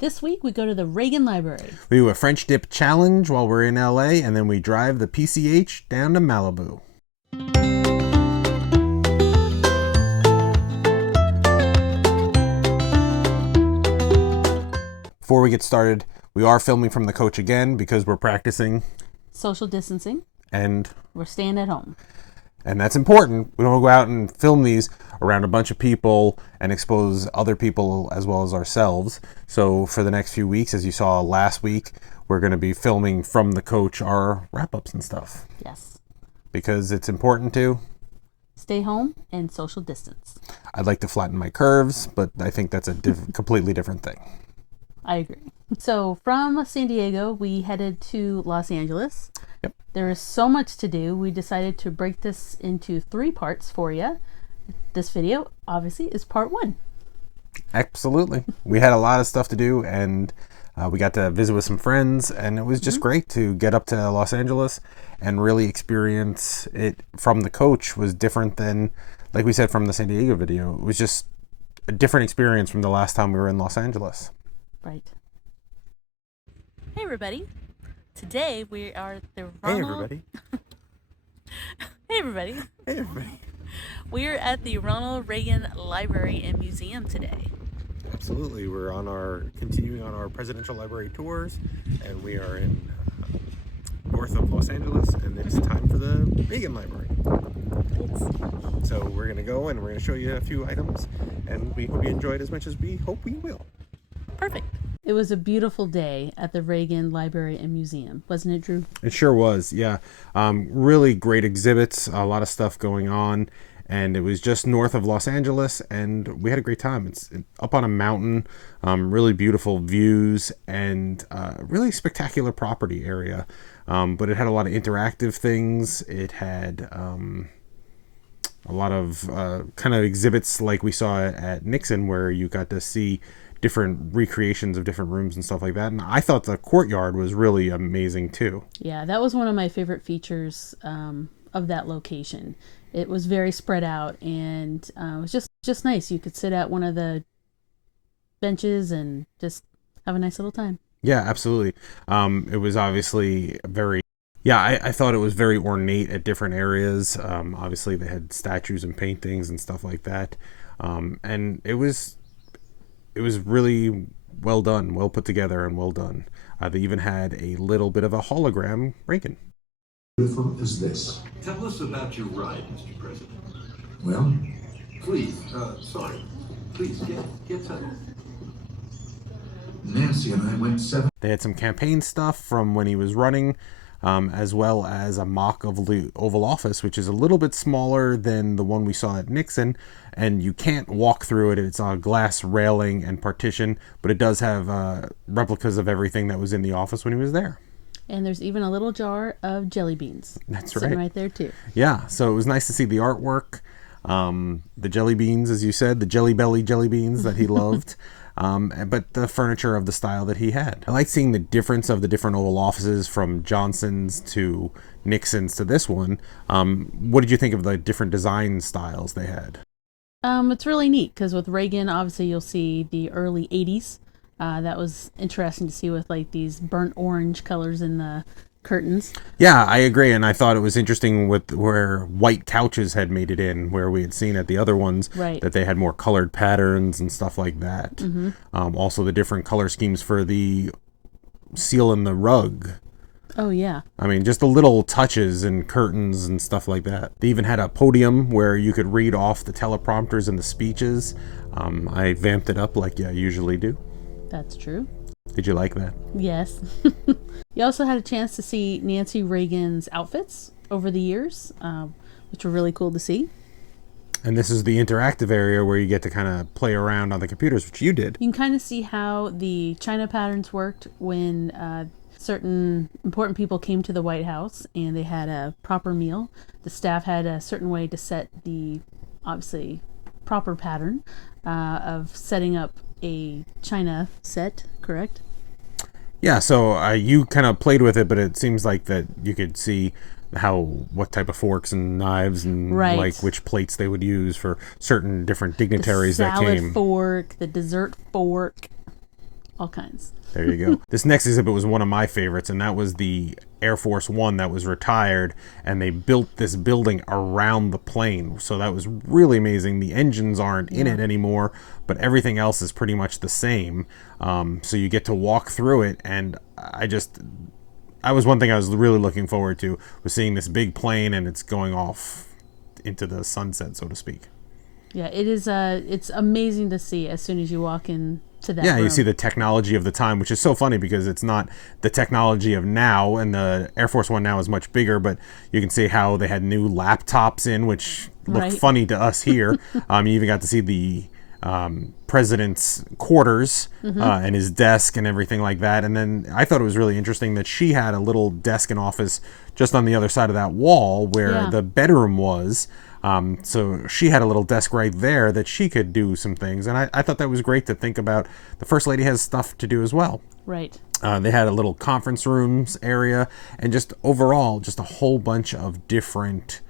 This week we go to the Reagan Library. We do a French dip challenge while we're in LA, and then we drive the PCH down to Malibu. Before we get started, we are filming from the coach again because we're practicing Social distancing. and We're staying at home. that's important. We don't want to go out and film these around a bunch of people and expose other people as well as ourselves. So for the next few weeks, as you saw last week, we're going to be filming from the coach our wrap-ups and stuff Yes. because it's important to. Stay home and social distance. I'd like to flatten my curves, but I think that's a completely different thing. I agree. So from San Diego, we headed to Los Angeles. Yep. There is so much to do. We decided to break this into 3 parts for you. This video, obviously, is part 1. Absolutely. We had a lot of stuff to do, and we got to visit with some friends, and it was just great to get up to Los Angeles and really experience it from the coach. Was different than, like we said, from the San Diego video. It was just a different experience from the last time we were in Los Angeles. Right. Hey, everybody. Today we are at the Ronald... Hey, everybody. Hey, everybody. Hey, everybody. We're at the Ronald Reagan Library and Museum today. Absolutely. We're continuing on our presidential library tours, and we are in north of Los Angeles, and it's time for the Reagan Library. So we're going to go and we're going to show you a few items, and we hope you enjoy it as much as we hope we will. Perfect. It was a beautiful day at the Reagan Library and Museum, wasn't it, Drew? It sure was, yeah. Really great exhibits, a lot of stuff going on, and it was just north of Los Angeles, and we had a great time. It's up on a mountain, really beautiful views, and really spectacular property area. But it had a lot of interactive things. It had a lot of kind of exhibits like we saw at Nixon, where you got to see different recreations of different rooms and stuff like that. And I thought the courtyard was really amazing too. Yeah, that was one of my favorite features of that location. It was very spread out, and it was just nice. You could sit at one of the benches and just have a nice little time. Yeah, absolutely. It was obviously I thought it was very ornate at different areas. Obviously they had statues and paintings and stuff like that. And it was really well done, well put together, and well done. They even had a little bit of a hologram Reagan. Beautiful as this. Tell us about your ride, Mr. President. Well, Please, please get settled. Nancy and I went 7. They had some campaign stuff from when he was running, as well as a mock of the Oval Office, which is a little bit smaller than the one we saw at Nixon, and you can't walk through it. It's on a glass railing and partition, but it does have replicas of everything that was in the office when he was there. And there's even a little jar of jelly beans. That's sitting right. right there too. Yeah, so it was nice to see the artwork, the jelly beans, as you said, the Jelly Belly jelly beans that he loved. But the furniture of the style that he had. I like seeing the difference of the different Oval Offices from Johnson's to Nixon's to this one. What did you think of the different design styles they had? It's really neat because with Reagan, obviously you'll see the early 80s. That was interesting to see with like these burnt orange colors in the curtains. Yeah, I agree, and I thought it was interesting with where white couches had made it in, where we had seen at the other ones that they had more colored patterns and stuff like that. Mm-hmm. Also the different color schemes for the seal in the rug. Oh yeah. I mean, just the little touches and curtains and stuff like that. They even had a podium where you could read off the teleprompters and the speeches. I vamped it up like I usually do. That's true. Did you like that? Yes. You also had a chance to see Nancy Reagan's outfits over the years, which were really cool to see. And this is the interactive area where you get to kind of play around on the computers, which you did. You can kind of see how the China patterns worked when certain important people came to the White House and they had a proper meal. The staff had a certain way to set the, obviously, proper pattern of setting up a China set, correct? Yeah, so you kind of played with it, but it seems like that you could see what type of forks and knives and like which plates they would use for certain different dignitaries that came. The salad fork, the dessert fork, all kinds. There you go. This next exhibit was one of my favorites, and that was the Air Force One that was retired, and they built this building around the plane. So that was really amazing. The engines aren't in it anymore, but everything else is pretty much the same. So you get to walk through it, and I was one thing I was really looking forward to, was seeing this big plane and it's going off into the sunset, so to speak. Yeah, it is. It's amazing to see as soon as you walk in to that. Yeah, room. you see the technology of the time, which is so funny because it's not the technology of now, and the Air Force One now is much bigger, but you can see how they had new laptops in, which looked funny to us here. You even got to see the president's quarters and his desk and everything like that. And then I thought it was really interesting that she had a little desk and office just on the other side of that wall where the bedroom was. So she had a little desk right there that she could do some things. And I thought that was great to think about. The First Lady has stuff to do as well. Right. They had a little conference rooms area, and just overall, just a whole bunch of different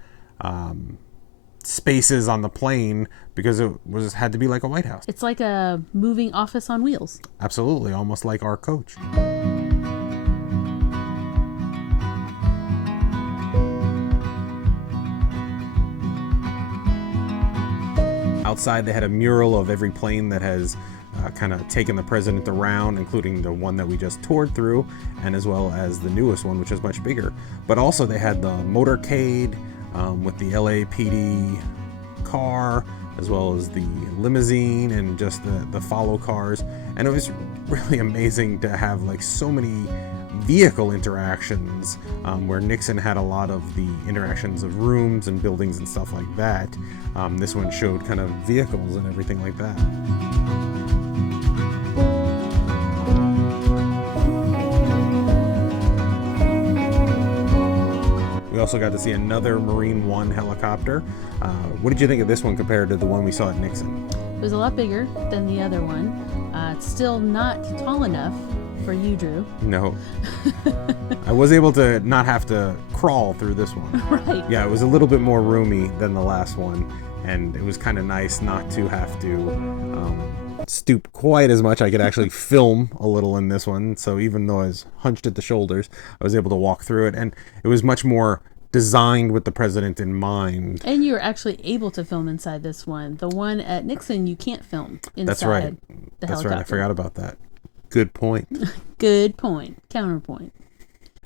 spaces on the plane, because it had to be like a White House. It's like a moving office on wheels. Absolutely, almost like our coach. Outside, they had a mural of every plane that has kind of taken the president around, including the one that we just toured through, and as well as the newest one, which is much bigger. But also they had the motorcade with the LAPD car, as well as the limousine and just the follow cars. And it was really amazing to have like so many vehicle interactions, where Nixon had a lot of the interactions of rooms and buildings and stuff like that. This one showed kind of vehicles and everything like that. We also got to see another Marine One helicopter. What did you think of this one compared to the one we saw at Nixon? It was a lot bigger than the other one. It's still not tall enough for you, Drew. No. I was able to not have to crawl through this one. Right. Yeah, it was a little bit more roomy than the last one, and it was kind of nice not to have to stoop quite as much. I could actually film a little in this one, so even though I was hunched at the shoulders, I was able to walk through it, and it was much more designed with the president in mind. And you were actually able to film inside this one. The one at Nixon, you can't film inside. That's right. The That's helicopter. right. I forgot about that. Good point. Good point. Counterpoint.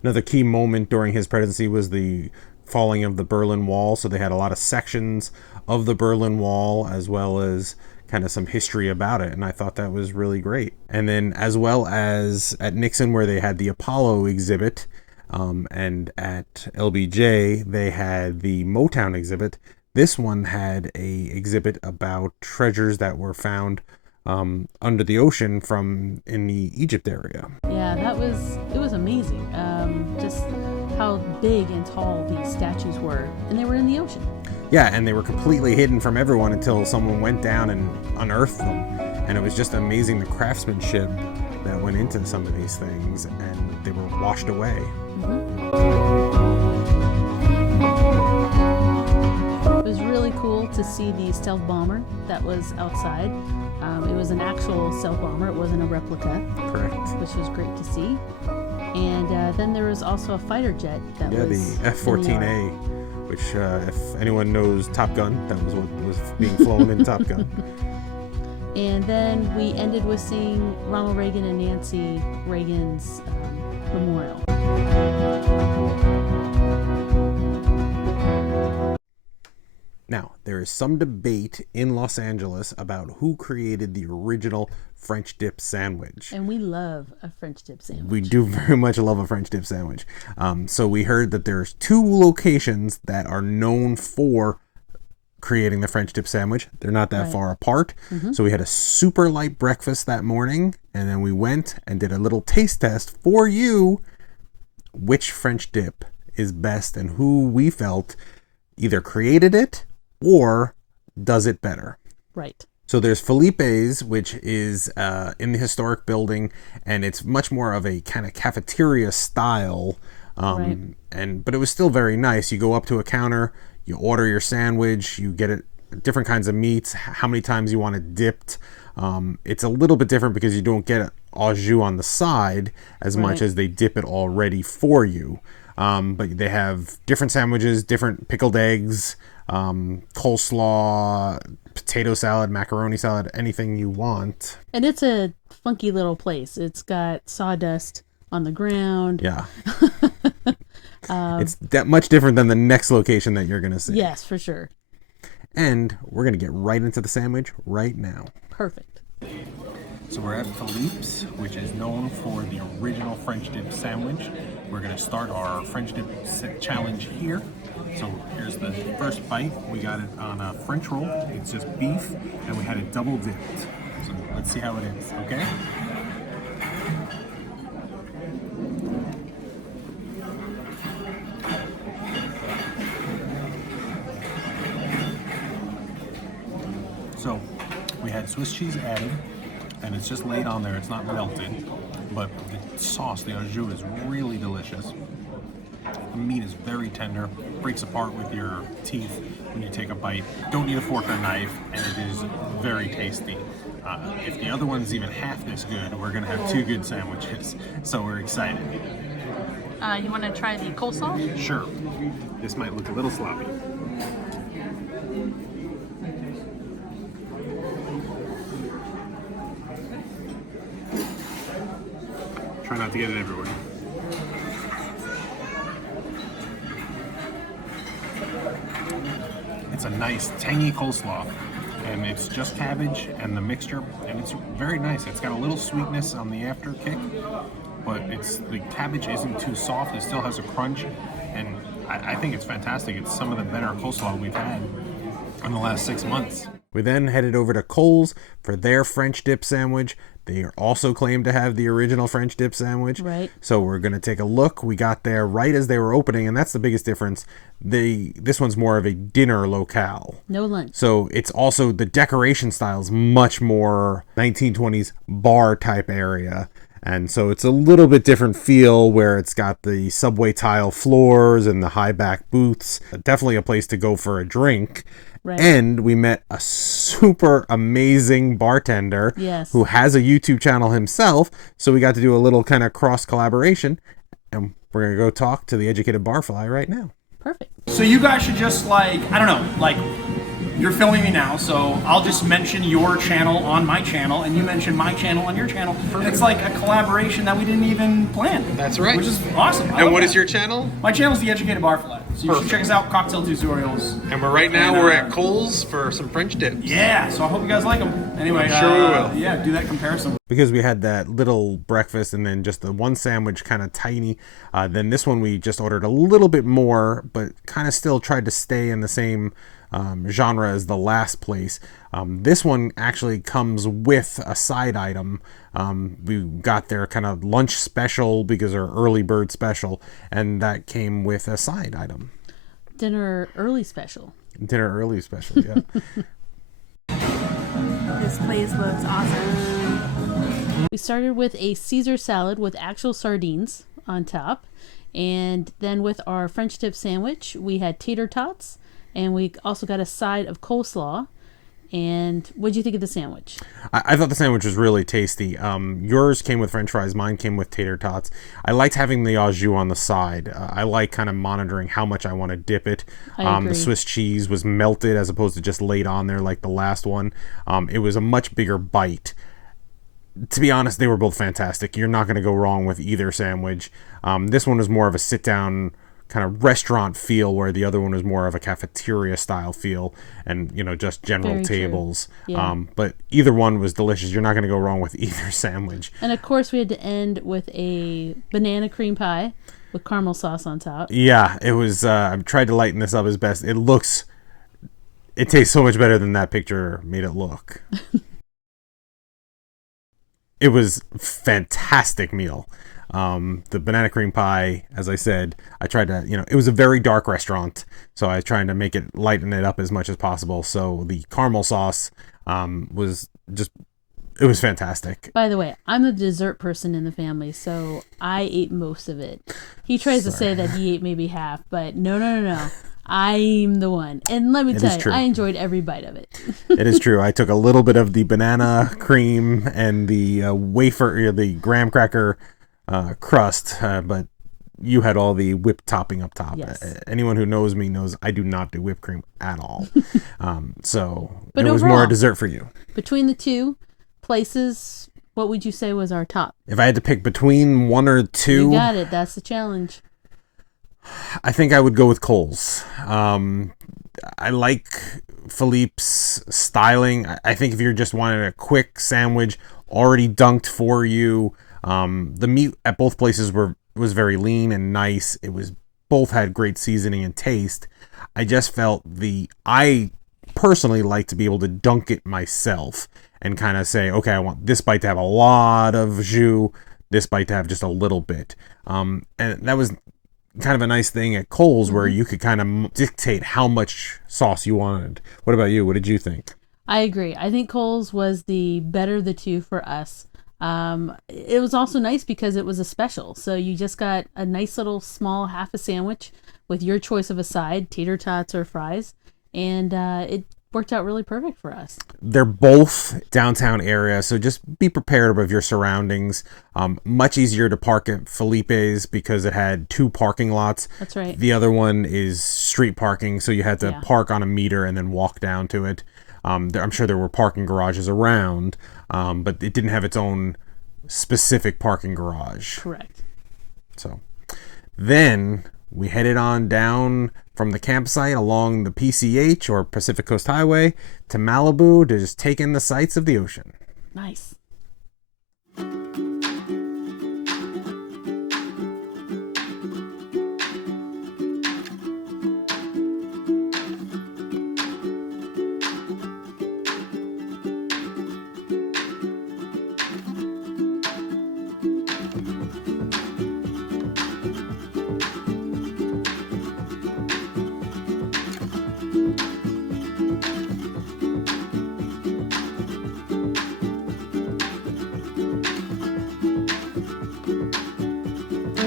Another key moment during his presidency was the falling of the Berlin Wall. So they had a lot of sections of the Berlin Wall, as well as kind of some history about it. And I thought that was really great. And then as well as at Nixon, where they had the Apollo exhibit, and at LBJ, they had the Motown exhibit. This one had a exhibit about treasures that were found under the ocean from in the Egypt area. Yeah, it was amazing. Just how big and tall these statues were, and they were in the ocean. Yeah, and they were completely hidden from everyone until someone went down and unearthed them. And it was just amazing the craftsmanship that went into some of these things, and they were washed away. It was really cool to see the stealth bomber that was outside. It was an actual stealth bomber. It wasn't a replica. Correct. Which was great to see. And then there was also a fighter jet that was the F-14A, which if anyone knows Top Gun, that was what was being flown in Top Gun. And then we ended with seeing Ronald Reagan and Nancy Reagan's memorial. Now, there is some debate in Los Angeles about who created the original French dip sandwich. And we love a French dip sandwich. We do very much love a French dip sandwich. So we heard that there's 2 locations that are known for creating the French dip sandwich. They're not that far apart. So we had a super light breakfast that morning, and then we went and did a little taste test for you, which French dip is best and who we felt either created it or does it better. Right. So there's Felipe's, which is in the historic building, and it's much more of a kind of cafeteria style. But it was still very nice. You go up to a counter, you order your sandwich, you get it, different kinds of meats, how many times you want it dipped. It's a little bit different because you don't get au jus on the side as much as they dip it already for you. But they have different sandwiches, different pickled eggs, coleslaw, potato salad, macaroni salad, anything you want. And it's a funky little place. It's got sawdust on the ground. Yeah. It's that much different than the next location that you're going to see. Yes, for sure. And we're going to get right into the sandwich right now. Perfect. So we're at Philippe's, which is known for the original French dip sandwich. We're going to start our French dip challenge here. So here's the first bite. We got it on a French roll. It's just beef, and we had it double dipped. So let's see how it is, okay? So we had Swiss cheese added, and it's just laid on there. It's not melted, but the sauce, the au jus, is really delicious. The meat is very tender, breaks apart with your teeth when you take a bite. Don't need a fork or knife, and it is very tasty. If the other one's even half this good, we're gonna have 2 good sandwiches, so we're excited. You want to try the coleslaw? Sure. This might look a little sloppy. Try not to get it everywhere. It's a nice tangy coleslaw, and it's just cabbage and the mixture, and it's very nice. It's got a little sweetness on the after kick, but the cabbage isn't too soft. It still has a crunch, and I think it's fantastic. It's some of the better coleslaw we've had in the last 6 months. We then headed over to Kohl's for their French dip sandwich. They are also claimed to have the original French dip sandwich. Right. So we're going to take a look. We got there right as they were opening, and that's the biggest difference. This one's more of a dinner locale. No lunch. So it's also, the decoration style is much more 1920s bar type area. And so it's a little bit different feel, where it's got the subway tile floors and the high back booths. Definitely a place to go for a drink. Right. And we met a super amazing bartender who has a YouTube channel himself. So we got to do a little kind of cross collaboration. And we're going to go talk to the educated barfly right now. Perfect. So you guys should just I don't know, you're filming me now, so I'll just mention your channel on my channel, and you mention my channel on your channel. And it's like a collaboration that we didn't even plan. That's right. Which is awesome. And what is your channel? My channel is The Educated Barfly. So you should check us out, cocktail tutorials. And we're at Kohl's for some French dips. Yeah, so I hope you guys like them. Anyway, I'm sure we will. Yeah, do that comparison. Because we had that little breakfast and then just the one sandwich, kind of tiny. Then this one we just ordered a little bit more, but kind of still tried to stay in the same genre as the last place. This one actually comes with a side item. We got their kind of lunch special, because our early bird special, and that came with a side item. Dinner early special. Dinner early special, yeah. This place looks awesome. We started with a Caesar salad with actual sardines on top. And then with our French dip sandwich, we had tater tots. And we also got a side of coleslaw. And what did you think of the sandwich? I thought the sandwich was really tasty. Yours came with French fries. Mine came with tater tots. I liked having the au jus on the side. I like kind of monitoring how much I want to dip it. I agree. The Swiss cheese was melted as opposed to just laid on there like the last one. It was a much bigger bite. To be honest, they were both fantastic. You're not going to go wrong with either sandwich. This one was more of a sit-down kind of restaurant feel, where the other one was more of a cafeteria style feel, and just general Very tables. True. Yeah. But either one was delicious. You're not going to go wrong with either sandwich. And of course, we had to end with a banana cream pie with caramel sauce on top. Yeah, it was. I tried to lighten this up as best. It tastes so much better than that picture made it look. It was a fantastic meal. The banana cream pie, as I said, I tried to, it was a very dark restaurant, so I tried to make it, lighten it up as much as possible. So the caramel sauce was just, it was fantastic. By the way, I'm the dessert person in the family, so I ate most of it. He tries to say that he ate maybe half, but no. I'm the one. And let me It tell is you, true. I enjoyed every bite of it. It is true. I took a little bit of the banana cream and the wafer, the graham cracker crust, but you had all the whipped topping up top. Yes. Anyone who knows me knows I do not do whipped cream at all. So But it was more overall, a dessert for you. Between the two places, what would you say was our top? If I had to pick between one or two, You got it. That's the challenge. I think I would go with Cole's. I like Philippe's styling. I think if you're just wanting a quick sandwich, already dunked for you, the meat at both places was very lean and nice. Both had great seasoning and taste. I just felt I personally like to be able to dunk it myself and kind of say, okay, I want this bite to have a lot of jus, this bite to have just a little bit. And that was kind of a nice thing at Cole's where you could kind of dictate how much sauce you wanted. What about you? What did you think? I agree. I think Cole's was the better of the two for us. It was also nice because it was a special. So you just got a nice little small half a sandwich with your choice of a side, tater tots or fries. And it worked out really perfect for us. They're both downtown area, so just be prepared of your surroundings. Much easier to park at Felipe's because it had 2 parking lots. That's right. The other one is street parking, so you had to park on a meter and then walk down to it. I'm sure there were parking garages around, but it didn't have its own specific parking garage. Correct. So then we headed on down from the campsite along the PCH or Pacific Coast Highway to Malibu to just take in the sights of the ocean. Nice.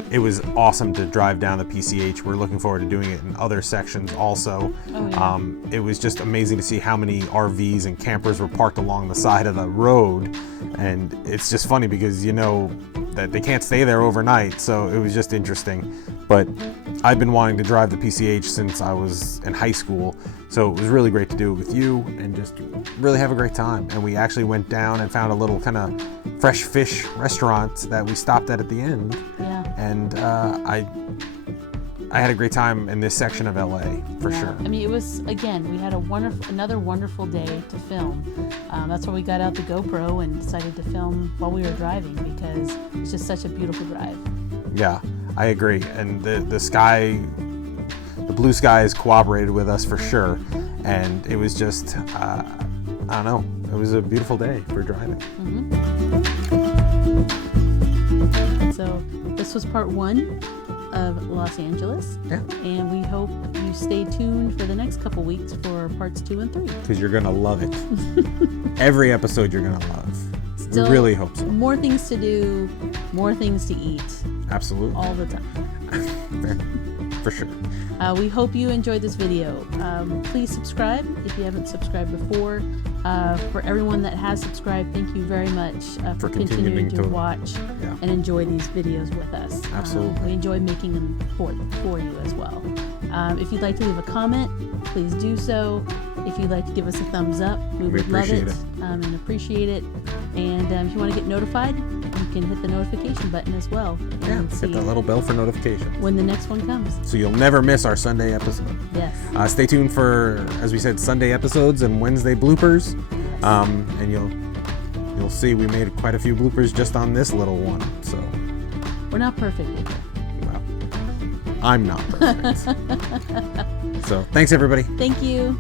It was awesome to drive down the PCH. We're looking forward to doing it in other sections also. Oh, yeah. It was just amazing to see how many RVs and campers were parked along the side of the road. And it's just funny because you know that they can't stay there overnight, so it was just interesting. But I've been wanting to drive the PCH since I was in high school, so it was really great to do it with you and just really have a great time. And we actually went down and found a little kind of fresh fish restaurant that we stopped at the end. Yeah. And I had a great time in this section of LA for sure. I mean, it was, again, we had another wonderful day to film. That's why we got out the GoPro and decided to film while we were driving because it's just such a beautiful drive. Yeah, I agree. And the blue skies cooperated with us for sure. And it was just, I don't know, it was a beautiful day for driving. So this was part 1 of Los Angeles. Yeah. And we hope you stay tuned for the next couple weeks for parts 2 and 3. Because you're going to love it. Every episode you're going to love. Still, we really hope so. More things to do, more things to eat. Absolutely. All the time. For sure. We hope you enjoyed this video. Please subscribe if you haven't subscribed before. For everyone that has subscribed, thank you very much for continuing to watch and enjoy these videos with us. Absolutely. We enjoy making them for you as well. If you'd like to leave a comment, please do so. If you'd like to give us a thumbs up, we would love it and appreciate it. And if you want to get notified, you can hit the notification button as well. And hit that little bell for notifications when the next one comes. So you'll never miss our Sunday episode. Yes. Stay tuned for, as we said, Sunday episodes and Wednesday bloopers. And you'll see we made quite a few bloopers just on this little one. So we're not perfect either. Well, I'm not perfect. So thanks everybody. Thank you.